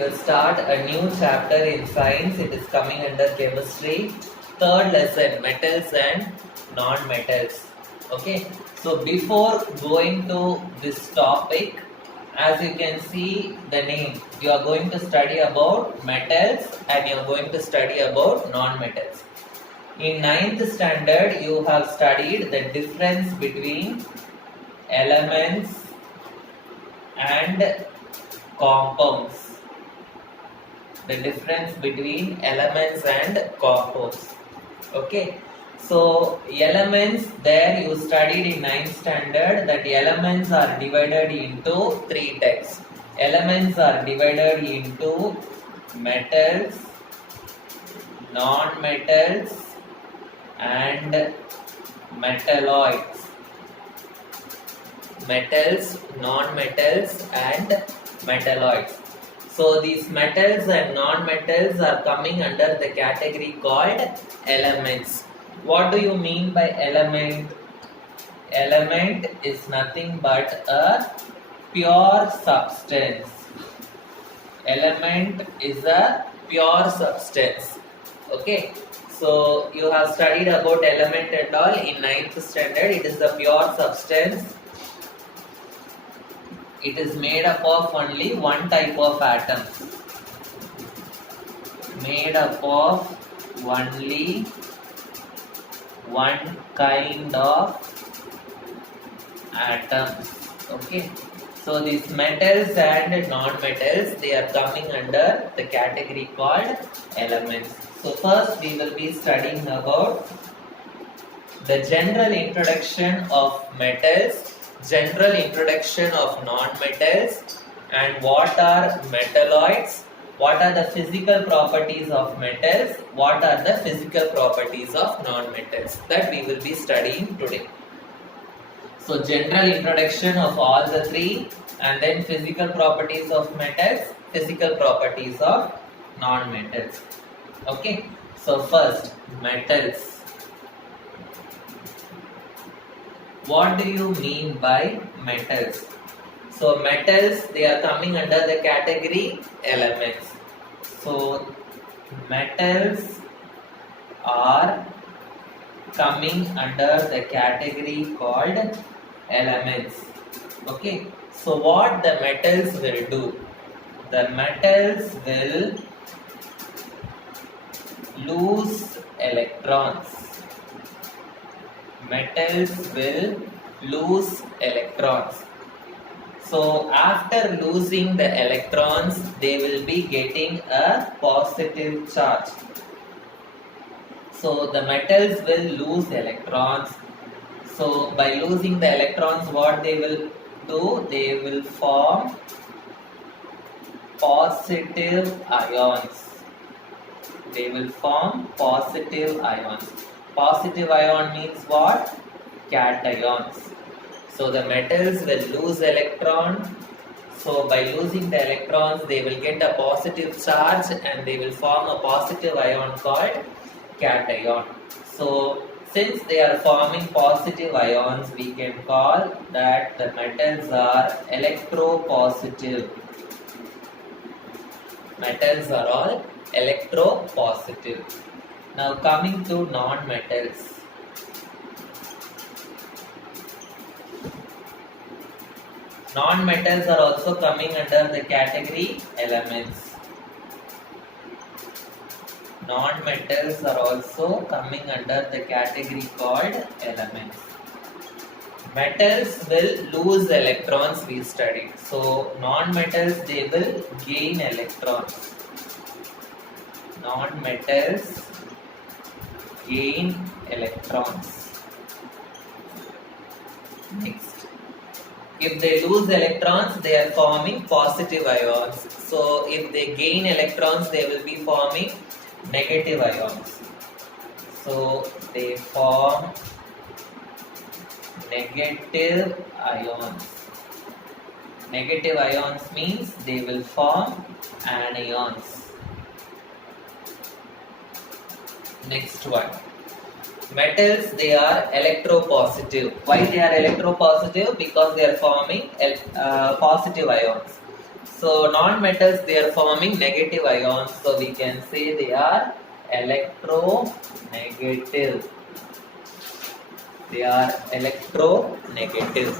will start a new chapter in science. It is coming under chemistry. Third lesson, metals and non-metals. Okay. So before going to this topic, as you can see the name, you are going to study about metals and you are going to study about non-metals. In 9th standard, you have studied the difference between elements and compounds. The difference between elements and compounds. Okay. So elements, there you studied in 9th standard that elements are divided into 3 types. Elements are divided into metals, non-metals and metalloids. Metals, non-metals and metalloids. So these metals and non-metals are coming under the category called elements. What do you mean by element? Element is nothing but a pure substance. Element is a pure substance. Okay. So you have studied about element and all in 9th standard. It is a pure substance. It is made up of only one type of atom. Made up of only one kind of atoms. Okay. So these metals and non-metals, they are coming under the category called elements. So first we will be studying about the general introduction of metals, general introduction of non-metals, and what are metalloids, what are the physical properties of metals, what are the physical properties of non-metals, that we will be studying today. So general introduction of all the three, and then physical properties of metals, physical properties of non-metals. Okay, so first, metals. What do you mean by metals? So metals, they are coming under the category elements. So metals are coming under the category called elements. Okay, so what the metals will do? The metals will lose electrons. Metals will lose electrons. So after losing the electrons, they will be getting a positive charge. So the metals will lose electrons. So by losing the electrons, what they will do? They will form positive ions. They will form positive ions. Positive ion means what? Cations. So the metals will lose electron. So by losing the electrons, they will get a positive charge and they will form a positive ion called cation. So since they are forming positive ions, we can call that the metals are electropositive. Metals are all electropositive. Now coming to non-metals. Non-metals are also coming under the category elements. Non-metals are also coming under the category called elements. Metals will lose electrons, we studied. So non-metals, they will gain electrons. Non-metals gain electrons. Next. If they lose electrons, they are forming positive ions. So if they gain electrons, they will be forming negative ions. So they form negative ions. Negative ions means they will form anions. Next one. Metals, they are electropositive. Why they are electropositive? Because they are forming positive ions. So non-metals, they are forming negative ions. So we can say they are electronegative. They are electronegative.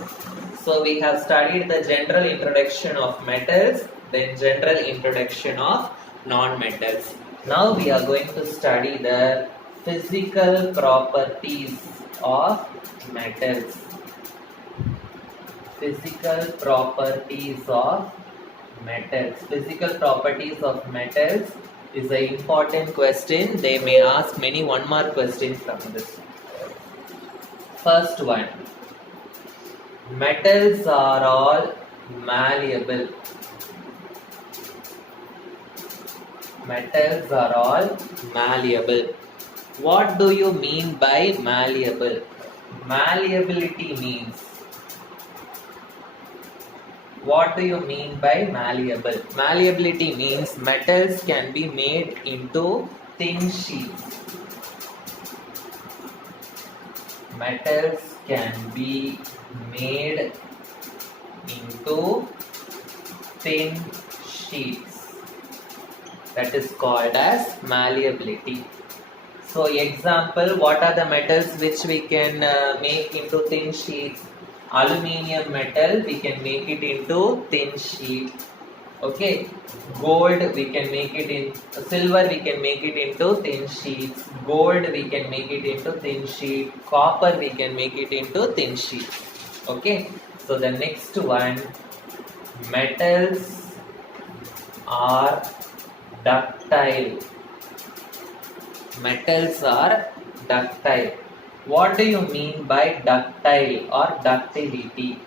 So we have studied the general introduction of metals, then general introduction of non-metals. Now we are going to study the physical properties of metals. Physical properties of metals. Physical properties of metals is an important question. They may ask many one-mark questions from this. First one. Metals are all malleable. Metals are all malleable. What do you mean by malleable? Malleability means. What do you mean by malleable? Malleability means metals can be made into thin sheets. Metals can be made into thin sheets. That is called as malleability. So example, what are the metals which we can make into thin sheets? Aluminium metal, we can make it into thin sheet. Okay, gold, we can make it in silver, we can make it into thin sheets. Gold, we can make it into thin sheet. Copper, we can make it into thin sheet. Okay, so the next one, metals are ductile. Metals are ductile. What do you mean by ductile or ductility?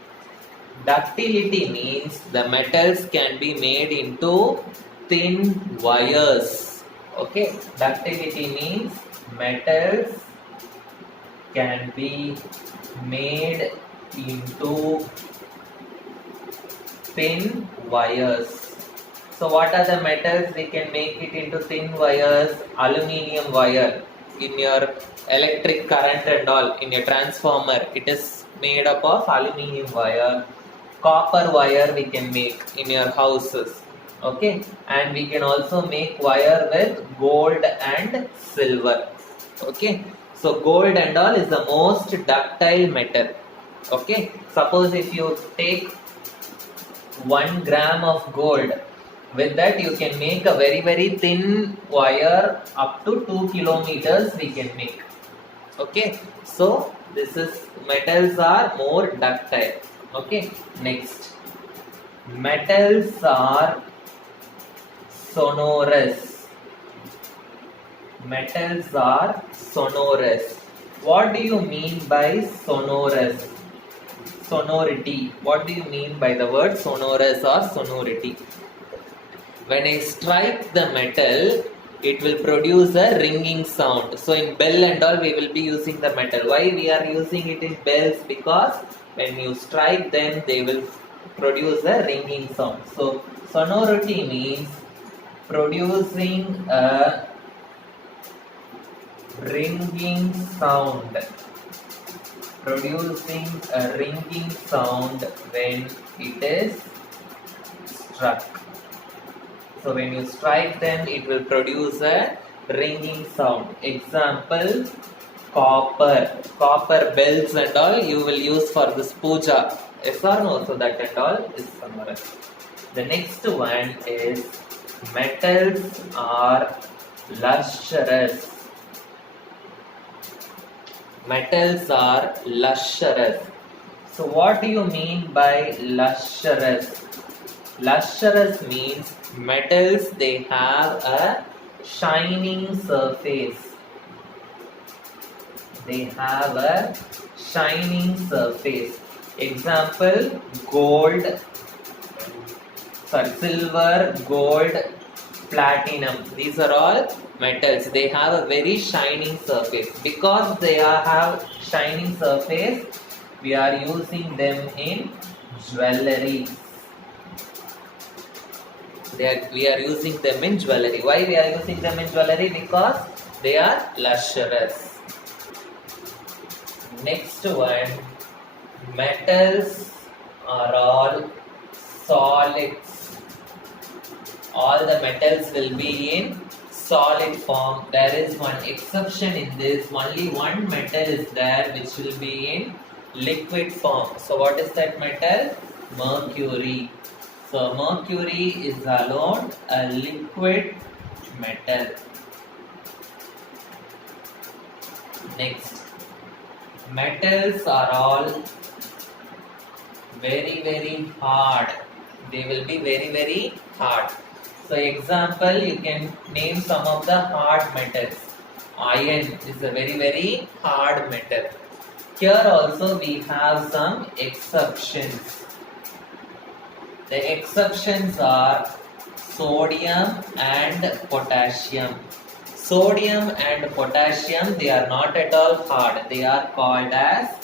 Ductility means the metals can be made into thin wires. Okay, ductility means metals can be made into thin wires. So what are the metals we can make it into thin wires? Aluminium wire. In your electric current and all, in your transformer, it is made up of aluminium wire. Copper wire we can make in your houses. Okay, and we can also make wire with gold and silver. Okay, so gold and all is the most ductile metal. Okay, suppose if you take 1 gram of gold, with that you can make a very thin wire up to 2 kilometers we can make. Okay, so this is metals are more ductile. Okay, next, metals are sonorous. Metals are sonorous. What do you mean by sonorous? Sonority. What do you mean by the word sonorous or sonority? When I strike the metal, it will produce a ringing sound. So in bell and all, we will be using the metal. Why we are using it in bells? Because when you strike them, they will produce a ringing sound. So sonority means producing a ringing sound. Producing a ringing sound when it is struck. So when you strike them, it will produce a ringing sound. Example, copper. Copper bells and all you will use for this puja. Yes or no? So that and all is sonorous. The next one is metals are lustrous. Metals are lustrous. So what do you mean by lustrous? Lustrous means metals, they have a shining surface. They have a shining surface. Example, silver, gold, platinum. These are all metals. They have a very shining surface. Because they have shining surface, we are using them in jewelry. We are using them in jewelry. Why we are using them in jewelry? Because they are lustrous. Next one, metals are all solids. all the metals will be in solid form. There is one exception in this. Only one metal is there which will be in liquid form. So what is that metal? Mercury. So mercury is alone a liquid metal. Next, metals are all very hard. They will be very hard. So example, you can name some of the hard metals. Iron is a very hard metal. Here also we have some exceptions. The exceptions are sodium and potassium. Sodium and potassium, they are not at all hard. They are called as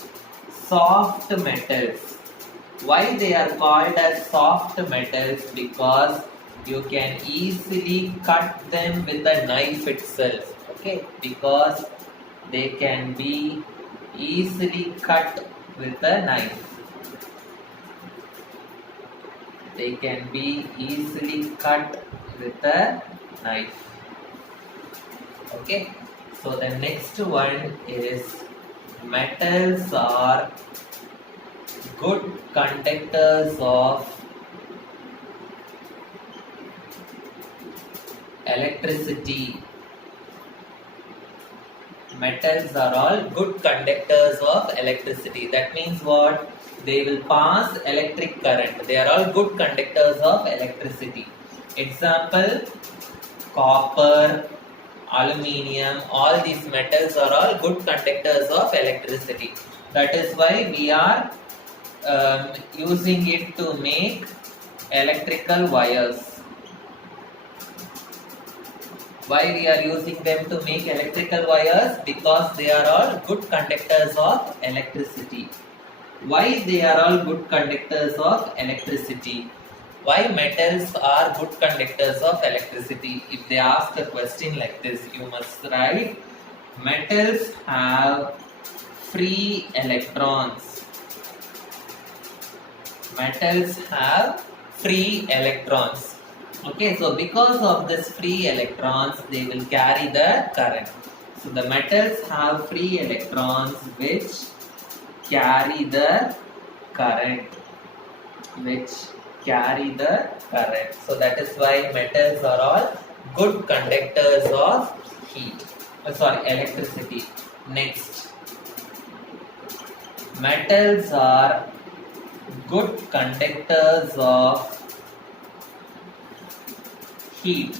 soft metals. Why they are called as soft metals? Because you can easily cut them with a knife itself. Okay, because they can be easily cut with a knife. They can be easily cut with a knife. Okay, so the next one is metals are good conductors of electricity. Metals are all good conductors of electricity. That means what? They will pass electric current. They are all good conductors of electricity. Example, copper, aluminium, all these metals are all good conductors of electricity. That is why we are using it to make electrical wires. Why we are using them to make electrical wires? Because they are all good conductors of electricity. Why they are all good conductors of electricity? Why metals are good conductors of electricity? If they ask a question like this, you must write, metals have free electrons. Metals have free electrons. Okay, so because of this free electrons, they will carry the current. So the metals have free electrons which carry the current. So that is why metals are all good conductors of electricity. Next, metals are good conductors of heat.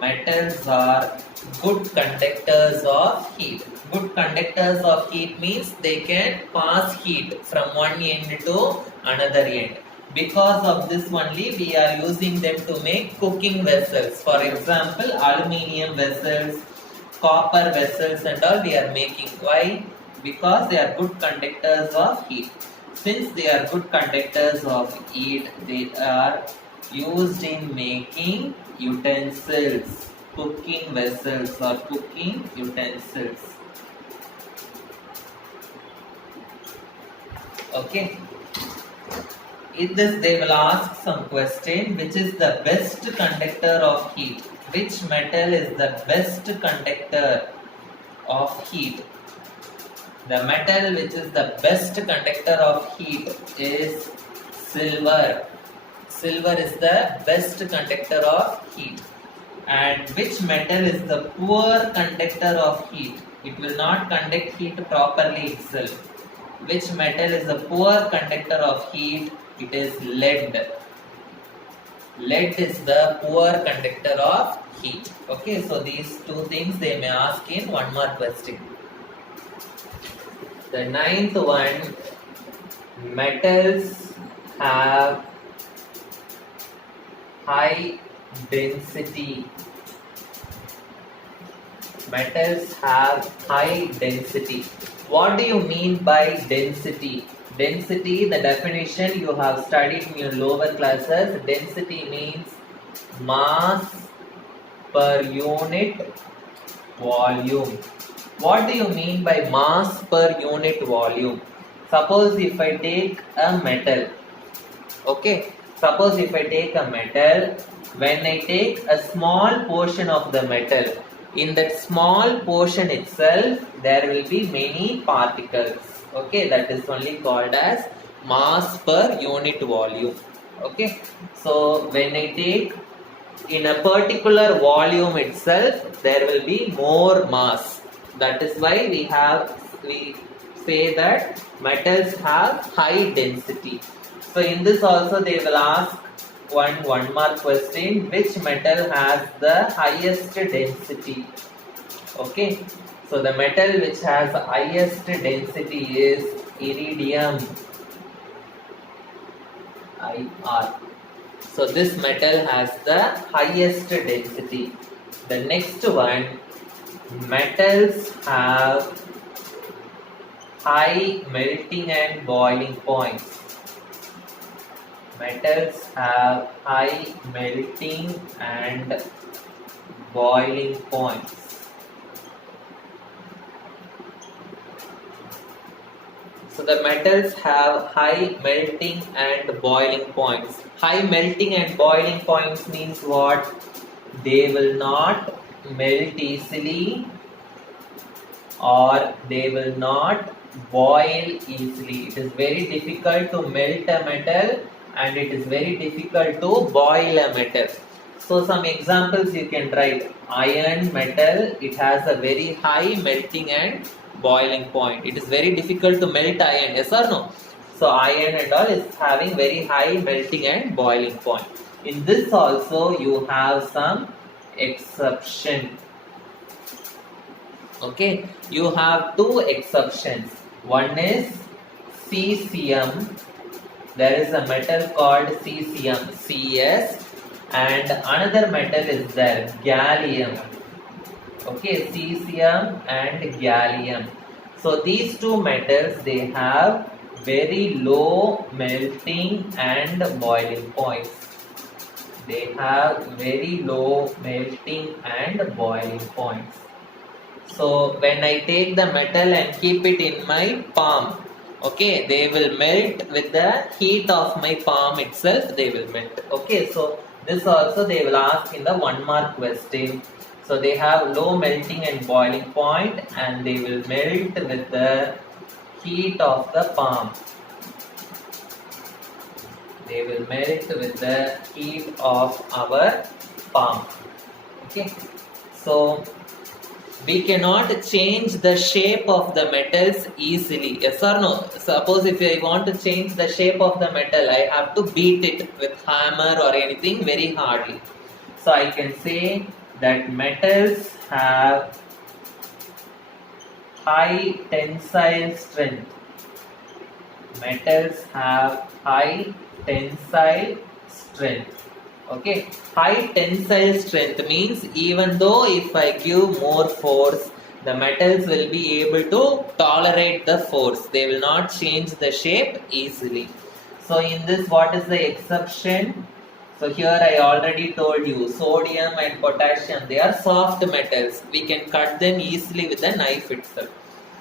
Metals are good conductors of heat. Good conductors of heat means they can pass heat from one end to another end. Because of this only we are using them to make cooking vessels. For example, aluminium vessels, copper vessels and all we are making. Why? Because they are good conductors of heat. Since they are good conductors of heat, they are used in making utensils, cooking vessels or cooking utensils. Okay. In this they will ask some question, which is the best conductor of heat? Which metal is the best conductor of heat? The metal which is the best conductor of heat is silver. Silver is the best conductor of heat. And which metal is the poor conductor of heat? It will not conduct heat properly itself. Which metal is the poor conductor of heat? It is lead. Lead is the poor conductor of heat. Okay, so these two things they may ask in one more question. The ninth one, metals have high density. Metals have high density. What do you mean by density? Density, the definition you have studied in your lower classes. Density means mass per unit volume. What do you mean by mass per unit volume? Suppose if I take a metal, okay, Suppose if I take a metal, when I take a small portion of the metal, in that small portion itself, there will be many particles. Okay, that is only called as mass per unit volume. Okay, so when I take in a particular volume itself, there will be more mass. That is why we say that metals have high density. So in this also they will ask one mark question: which metal has the highest density? Okay, so the metal which has the highest density is iridium, IR. So this metal has the highest density. The next one, metals have high melting and boiling points. Metals have high melting and boiling points. So the metals have high melting and boiling points. High melting and boiling points means what? They will not melt easily, or they will not boil easily. It is very difficult to melt a metal, and it is very difficult to boil a metal. So some examples you can write. Iron metal, it has a very high melting and boiling point. It is very difficult to melt iron, yes or no? So iron and all is having very high melting and boiling point. In this also you have some exception. Okay, you have two exceptions. One is cesium. There is a metal called cesium, Cs, and another metal is there, gallium. Okay, cesium and gallium. So these two metals, they have very low melting and boiling points. They have very low melting and boiling points. So when I take the metal and keep it in my palm, okay, they will melt with the heat of my palm itself, they will melt. Okay, so this also they will ask in the 1 mark question. So they have low melting and boiling point, and they will melt with the heat of the palm. They will melt with the heat of our palm. Okay, so we cannot change the shape of the metals easily, yes or no? Suppose if I want to change the shape of the metal, I have to beat it with hammer or anything very hardly. So I can say that metals have high tensile strength. Metals have high tensile strength. Okay, high tensile strength means even though if I give more force, the metals will be able to tolerate the force. They will not change the shape easily. So in this, what is the exception? So here I already told you, sodium and potassium, they are soft metals. We can cut them easily with a knife itself.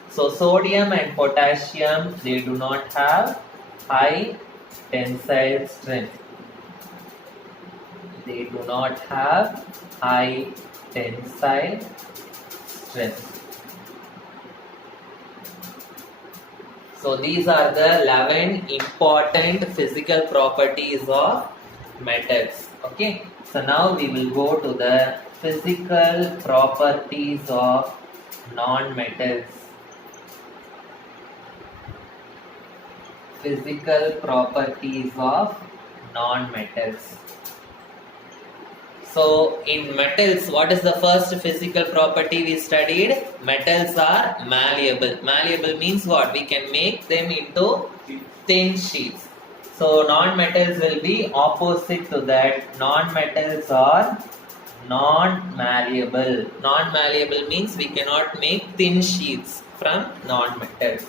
So sodium and potassium, they do not have high tensile strength. They do not have high tensile strength. So these are the 11 important physical properties of metals. Okay, so now we will go to the physical properties of non-metals. Physical properties of non-metals. So in metals, what is the first physical property we studied? Metals are malleable. Malleable means what? We can make them into thin sheets. So non-metals will be opposite to that. Non-metals are non-malleable. Non-malleable means we cannot make thin sheets from non-metals.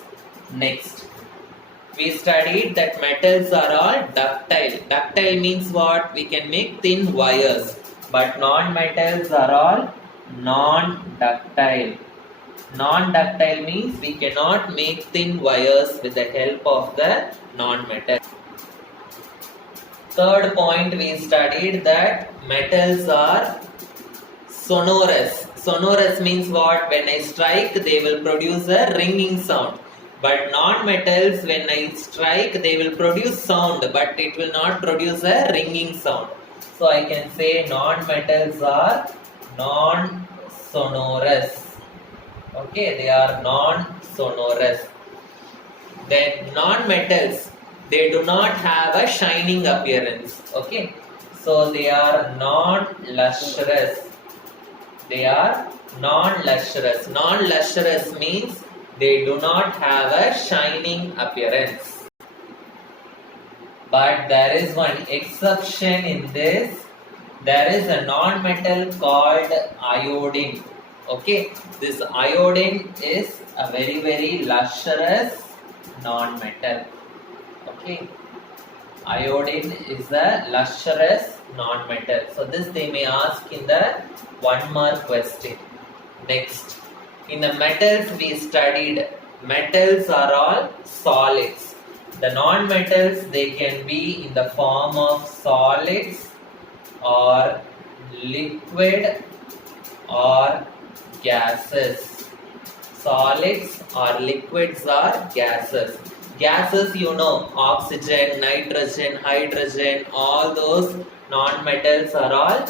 Next, we studied that metals are all ductile. Ductile means what? We can make thin wires. But non-metals are all non-ductile. Non-ductile means we cannot make thin wires with the help of the non-metal. Third point we studied that metals are sonorous. Sonorous means what? When I strike, they will produce a ringing sound. But non-metals, when I strike, they will produce sound, but it will not produce a ringing sound. So I can say non-metals are non-sonorous. Okay, they are non-sonorous. Then non-metals, they do not have a shining appearance. Okay, so they are non-lustrous. They are non-lustrous. Non-lustrous means they do not have a shining appearance. But there is one exception in this. There is a non-metal called iodine. Okay, this iodine is a very lustrous non-metal. Okay, iodine is a lustrous non-metal. So this they may ask in the 1 mark question. Next, in the metals we studied, metals are all solids. The non-metals, they can be in the form of solids or liquid or gases. Solids or liquids or gases. Gases, you know, oxygen, nitrogen, hydrogen, all those non-metals are all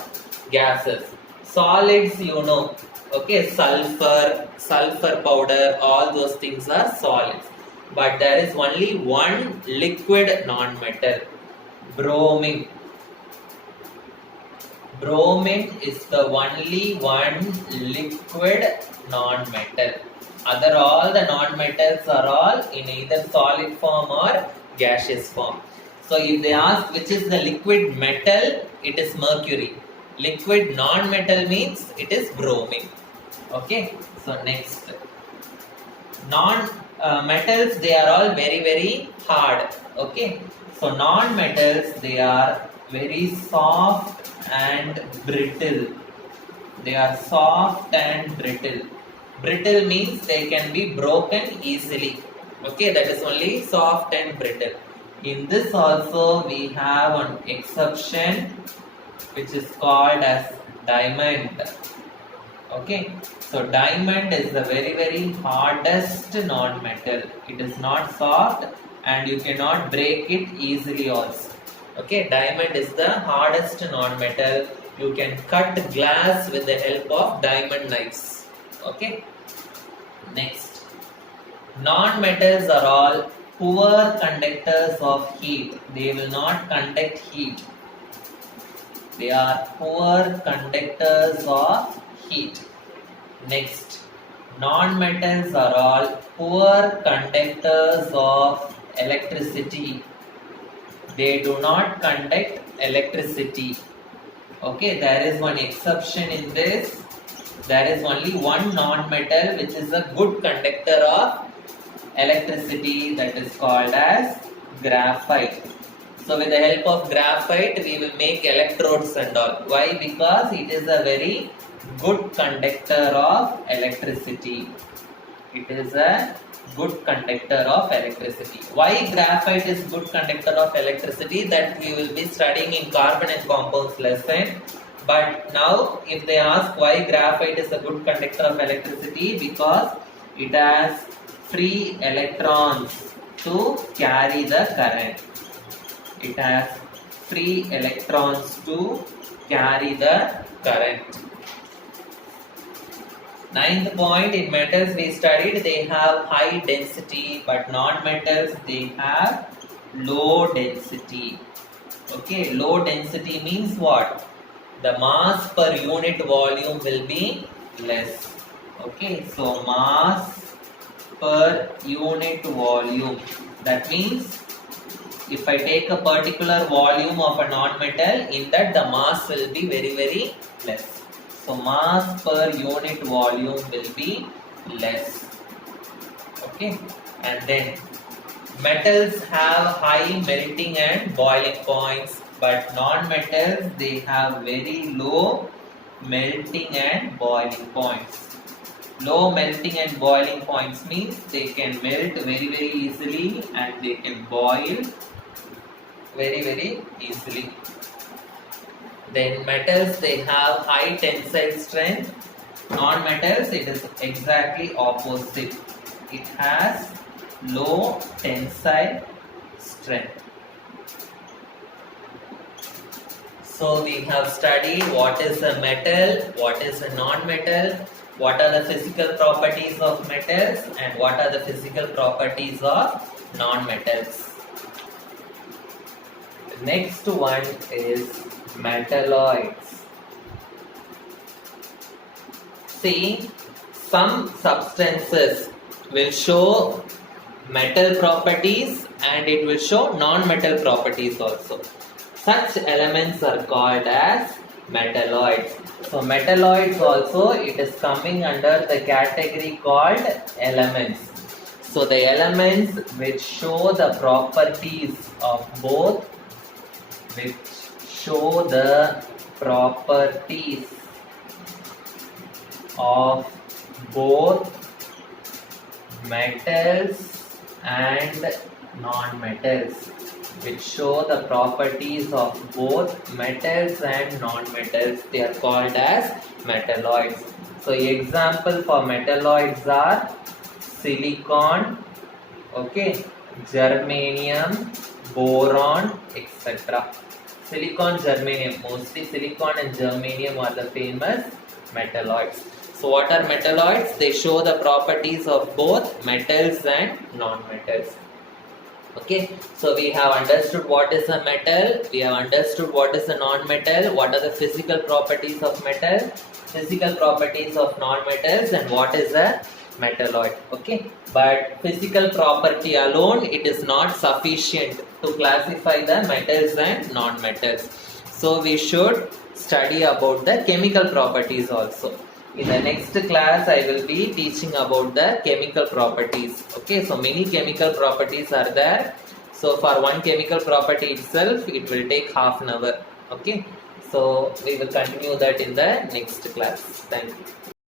gases. Solids, you know, okay, sulfur powder, all those things are solids. But there is only one liquid non-metal, bromine. Bromine is the only one liquid non-metal. Other all the non-metals are all in either solid form or gaseous form. So if they ask which is the liquid metal, it is mercury. Liquid non-metal means it is bromine. Okay, so next. Non-metals, they are all very hard. Okay, so non-metals, they are very soft and brittle. They are soft and brittle. Brittle means they can be broken easily. Okay, that is only soft and brittle. In this also we have an exception which is called as diamond. Okay, so diamond is the very hardest non-metal. It is not soft and you cannot break it easily also. Okay, diamond is the hardest non-metal. You can cut glass with the help of diamond knives. Okay, next. Non-metals are all poor conductors of heat. They will not conduct heat. They are poor conductors of heat. Next, non-metals are all poor conductors of electricity. They do not conduct electricity. Okay, there is one exception in this. There is only one non-metal which is a good conductor of electricity, that is called as graphite. So with the help of graphite we will make electrodes and all. Why? Because it is a very good conductor of electricity. It is a good conductor of electricity. Why graphite is good conductor of electricity? That we will be studying in carbon and compounds lesson. But now if they ask why graphite is a good conductor of electricity, because it has free electrons to carry the current. It has free electrons to carry the current. Ninth point, in metals we studied they have high density, but non-metals they have low density. Okay, low density means what? The mass per unit volume will be less. Okay, so mass per unit volume. That means if I take a particular volume of a non-metal, in that the mass will be very less. So mass per unit volume will be less. Okay, and then metals have high melting and boiling points, but non-metals they have very low melting and boiling points. Low melting and boiling points means they can melt very easily and they can boil very easily. Then metals, they have high tensile strength. Non-metals, it is exactly opposite. It has low tensile strength. So we have studied what is a metal, what is a non-metal, what are the physical properties of metals, and what are the physical properties of non-metals. The next one is metalloids. See, some substances will show metal properties and it will show non-metal properties also. Such elements are called as metalloids. So metalloids also, it is coming under the category called elements. So the elements which show the properties of both, metals and non-metals, which show the properties of both metals and non-metals, they are called as metalloids. So example for metalloids are silicon, okay, germanium, boron, etc. Silicon, germanium, mostly silicon and germanium are the famous metalloids. So what are metalloids? They show the properties of both metals and non-metals. Okay, so we have understood what is a metal, we have understood what is a non-metal, what are the physical properties of metal, physical properties of non-metals, and what is a metalloid. Okay, but physical property alone, it is not sufficient to classify the metals and non-metals. So we should study about the chemical properties also. In the next class, I will be teaching about the chemical properties. Okay, so many chemical properties are there. So for one chemical property itself, it will take half an hour. Okay, so we will continue that in the next class. Thank you.